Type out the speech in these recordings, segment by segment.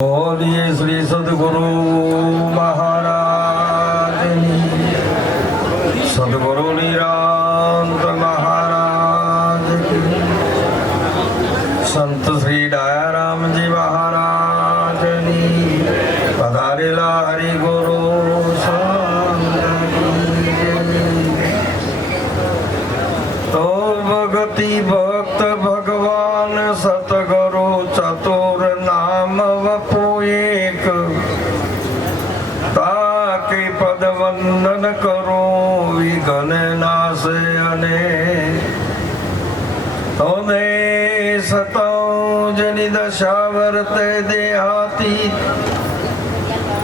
बोलिए श्री सद्गुरु महाराज की, सद्गुरु निरांत महाराज की, संत श्री दयाराम जी महाराज की, पधारेला हरि गुरु तो भगति भक्त भगवान सतगुरु चतुर नाम वपु एक, ताके पद वंदन करो विघ्न नाशे अने तो दे सतौ जनि दशा वर्ते देहाती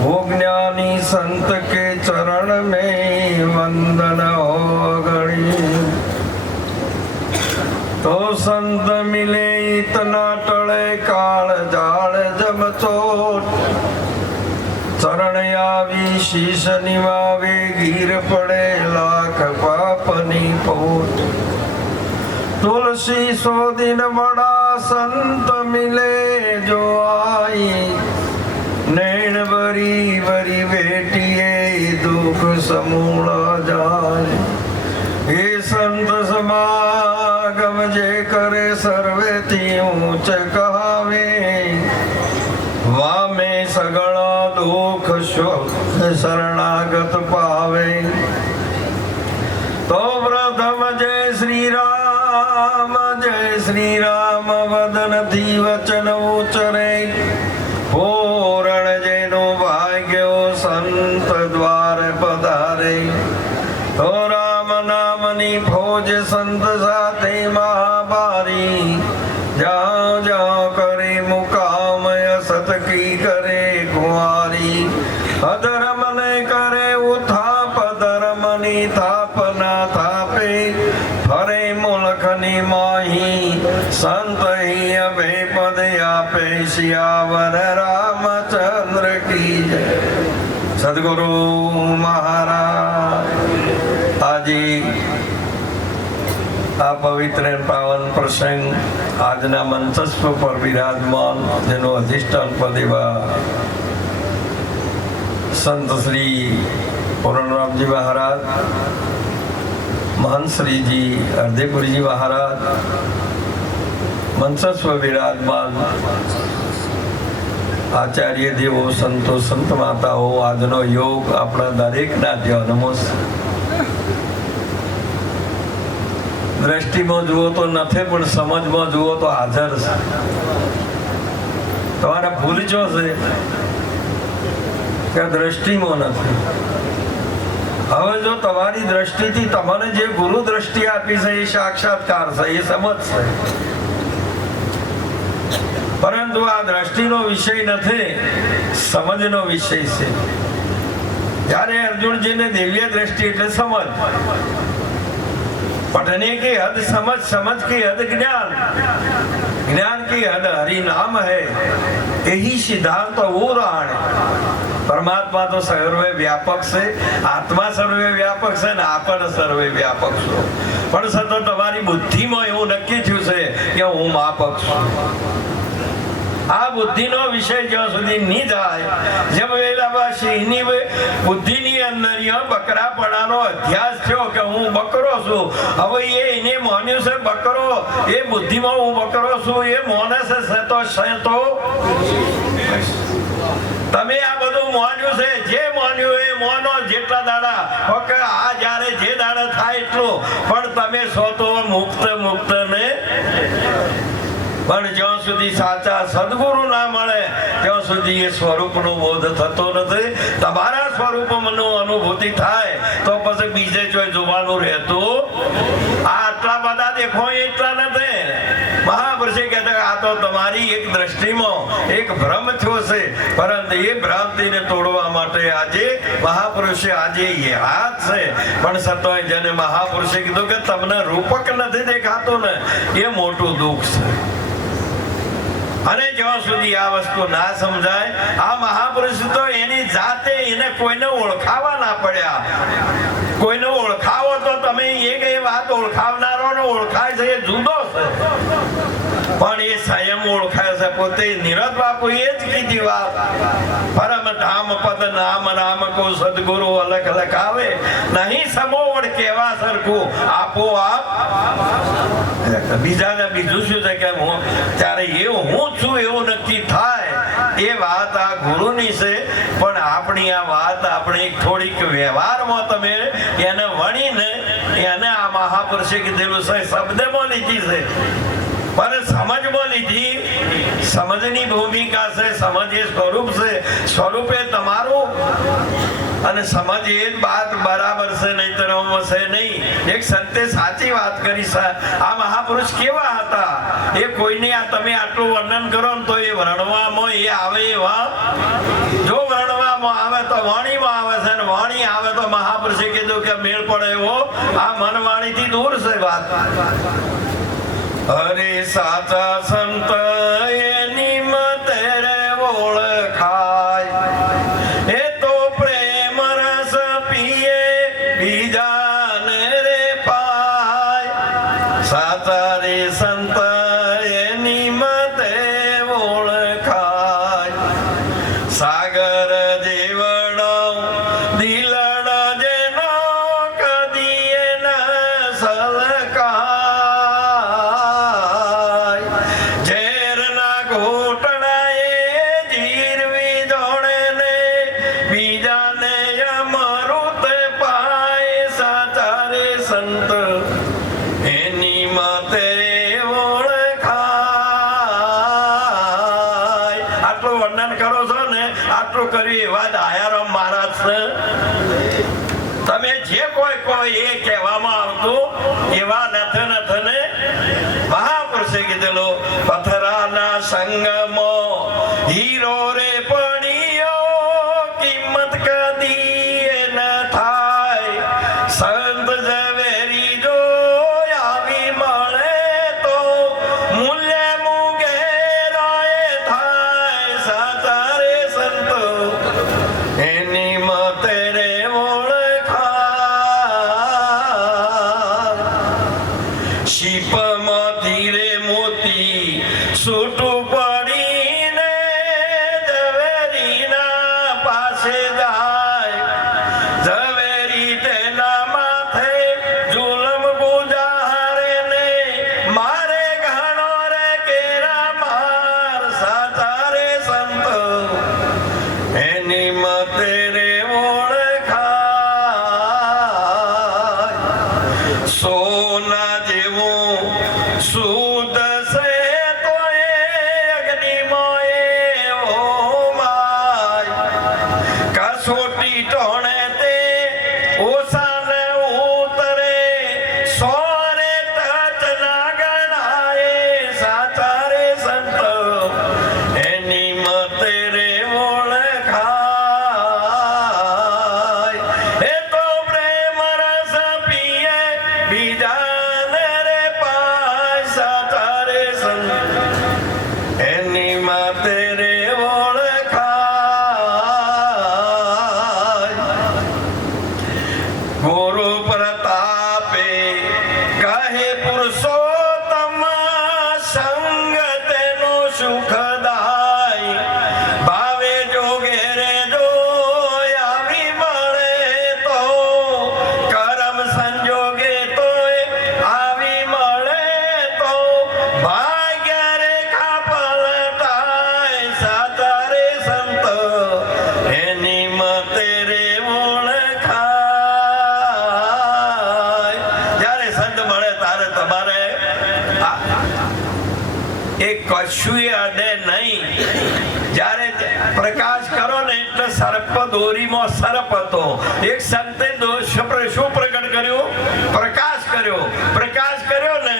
वो ज्ञानी संत के चरण में वंदन हो गणी। तो संत मिले इतना टले काल जाल जब चोट, चरण आवी शीश निवावे गिर पड़े लाख पापनी पोट। तुलसी सो दिन बड़ा संत मिले जो आई, नैन बरी बरी बेटिए दुख समूला जाए। ये संत समागम जे करे सर्वे ती ऊंच कहावे, वामे सगळा दुख शरणागत पावे। तो प्रथम जय श्री राम वदन थी वचन उचरे, पूर्ण जेनो भाग्यो संत द्वार पधारे। तो राम नामनी फौज संत साथे महाबारी, जाओ जाओ करे मुकाम असत की करे कुंवारी। अधर्म ने करे उथाप धर्म नी थापना थापे, फरे मुल्क नी माही संत ही अभे पद आपे। सियावर रामचंद्र की जय। सद्गुरु महाराज આજે આ પવિત્ર પાવન પ્રસંગ આજના મંચસ્વ પર વિરાજમાન, જેનો અધિષ્ઠાન પદ એવા સંત શ્રી પૂર્ણરામજી મહારાજ, મહંત શ્રીજી હરદેવપુરીજી મહારાજ મંચસ્વ વિરાજમાન, આચાર્ય દેવો, સંતો, સંત માતાઓ, આજનો યોગ આપણા દરેકના ધ્યાનમાં દ્રષ્ટિમાં જુઓ તો નથી, પણ સમજમાં જુઓ તો હાજર છે. તમારે ભૂલ જો છે કે દ્રષ્ટિમાં નથી. હવે જો તમારી દ્રષ્ટિથી તમને જે ગુરુ દ્રષ્ટિ આપી છે એ સાક્ષાત્કાર છે, એ સમજ છે, પરંતુ આ દ્રષ્ટિનો વિષય નથી, સમજનો વિષય છે. જ્યારે અર્જુનજીને દિવ્ય દ્રષ્ટિ એટલે સમજ, पढ़ने की हद समझ, समझ की हद ज्ञान, ज्ञान की हद हरि नाम है। यही सिद्धांत वो राण। परमात्मा तो सर्वे व्यापक से, आत्मा सर्वे व्यापक से, आपण सर्वे व्यापक छो, पण सतत તમારી બુદ્ધિમાં એવું નક્કી થયું છે કે હું માપક છું. આ બુદ્ધિનો વિષય જ્યાં સુધી નહીં જાય, જેમ વેલામાં સિંહની બુદ્ધિની અંદર બકરાપણાનો અધ્યાસ થયો કે હું બકરો છું. હવે એને માન્યું છે બકરો, એ બુદ્ધિમાં હું બકરો છું એ માને છે તો તમે આ બધું માન્યું છે, જે માન્યું એ માનો જેટલા દાડા, આ જ્યારે જે દાડા થાય એટલું, પણ તમે છો તો મુક્ત ને. પણ જ્યાં સુધી સાચા સદગુરુ ના મળે ત્યાં સુધી એ સ્વરૂપનો બોધ થતો નથી. તમારા સ્વરૂપનો અનુભૂતિ થાય તો પછી બીજે જોઈ જોવાનું રહેતું. આટલા બધા દેખો એટલા નથી. મહાપુરુષે કહેતા આ તો તમારી એક દ્રષ્ટિમાં એક ભ્રમ થયો છે, પરંતુ એ ભ્રાંતિને તોડવા માટે આજે મહાપુરુષે આજે એ હાથ છે. પણ સતોય જેને મહાપુરુષે કીધું કે તમને રૂપક નથી દેખાતું ને, એ મોટું દુઃખ છે. અને જ્યાં સુધી આ વસ્તુ ના સમજાય, આ મહાપુરુષ તો એની જાતે એને કોઈને ઓળખાવા ના પડ્યા. કોઈને ઓળખાવો તો તમે એક એ વાત ઓળખાવનારો ઓળખાય છે એ જુદો છે. પણ એ સંયમ ઓળખાય છે પોતે. નિરત બાપુ એ જ કીધી વાત, પરમ ધામ પદ નામ રામ કો સદગુરુ અલગ અલગ આવે નહીં સમોવડ કેવા સરખું આપોઆપ. બીજાને બીજું શું છે કે હું ત્યારે એવું હું છું એવું નક્કી થાય, એ વાત આ ગુરુની છે. પણ આપણી આ વાત આપણી થોડીક વ્યવહારમાં તમે એને વણીને એને આ મહાપુરુષે કીધેલું છે શબ્દમાં લીધી છે, પણ સમજમાં લીધી. સમજની ભૂમિકા છે, સમજ એ સ્વરૂપ છે, સ્વરૂપે તમારું અને સમજ એ જ વાત બરાબર છે, નહીં તો છે નહીં. એક સંતે સાચી વાત કરી છે. આ મહાપુરુષ કેવા હતા એ કોઈની આ તમે આટલું વર્ણન કરો ને તો એ વર્ણવામાં એ આવે એવા, જો વર્ણવામાં આવે તો વાણીમાં આવે છે ને વાણી આવે તો મહાપુરુષે કીધું કે મેળ પડે એવો આ મન વાણીથી દૂર છે વાત. અરે સાચા સંત એની મતે રે ઓળખાય, એ તો પ્રેમ રસ પીએ બીજાને રે પાય. સાચા રે સંત એની મતે ઓળખાય, સાગર જેવડો દિલડો જેનો કદીએ ન સલકાય. તમે જે કોઈ કોઈ એ કહેવામાં આવતું એવા નથને મહાપુરુષે કીધેલો. પથરાના સંગમાં હીરો રે પડ્યો કિંમત કદી ન થાય. સંત ઝવેરી જો આવી મળે તો મૂલ્ય મુગેરાએ થાય. સાચા રે સંત એની મતે રે શીપમાંથી રે મોતી છૂટું પડીને ઝવેરીના પાસે જાય. ઝવેરી તેના માથે જુલમ ગુજારે ને મારે ઘણો રે કેરા માર. સાચા રે સંત એની મતે રે ઓળખાય. સોના જેવું શુદ્ધ છે તો એ અગ્નિમય ઓમાય. કસોટી ટોણે તે ઓસાને ઉતરે સોરે ટચ ના ગણાય. સાચા રે સંત એની મતે રે ઓળખાય. એ તો પ્રેમ રસ પીએ બીજાને રે પાય. સાચા રે સંત એની મતે રે ઓળખાય. ગુરુ પ્રતાપે કહે પુરુષોત્તમ સંગ તેનો સુખદાય. ભાવે જોગે રે જો આવી મળે તો કરમ સંજોગે તો આવી મળે તો ભાગ્ય રેખા પલટાય. સાચા રે સંત એની મતે રે ઓળખાય. જ્યારે સંત મળે ત્યારે તમારે એક કશું અડે નહીં. જ્યારે પ્રકાશ કરો ને એટલે સર્પ દોરીમાં સર્પ હતો. એક સંતે શું પ્રગટ કર્યું? પ્રકાશ કર્યો. પ્રકાશ કર્યો ને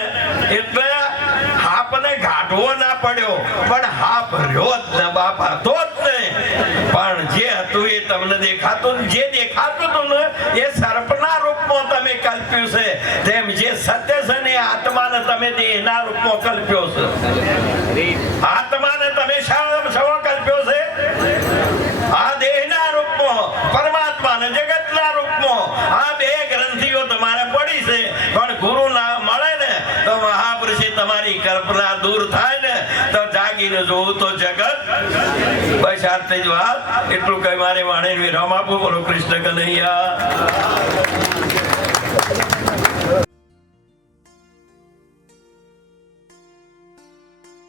એટલે હાપને ગાઢવો ના પડ્યો, પણ હાપ રહ્યો જ ને બાપ હતો જ ને. પણ જે હતું એ તમને દેખાતું, જે દેખાતું હતું ને એ સર્પના રૂપમાં તમે કલ્પ્યું છે. તેમ જે સત્ય છે ને આત્માને તમે દેહના રૂપમાં કલ્પ્યો છે. આત્માને તમે શવ કલ્પ્યો છે આ દેહના રૂપમાં, પરમાત્માને જગતના રૂપમાં. આ બે ગ્રંથિઓ તમારે પડી છે. પણ ગુરુ ના મળે ને તો મહાપુરુષે તમારી કલ્પના દૂર થાય ને તો જાગીને જોવું તો જગત. બસ આટલી જ વાત. એટલું કઈ મારે વાણીને વિરામ આપો. બોલો કૃષ્ણ કનૈયા.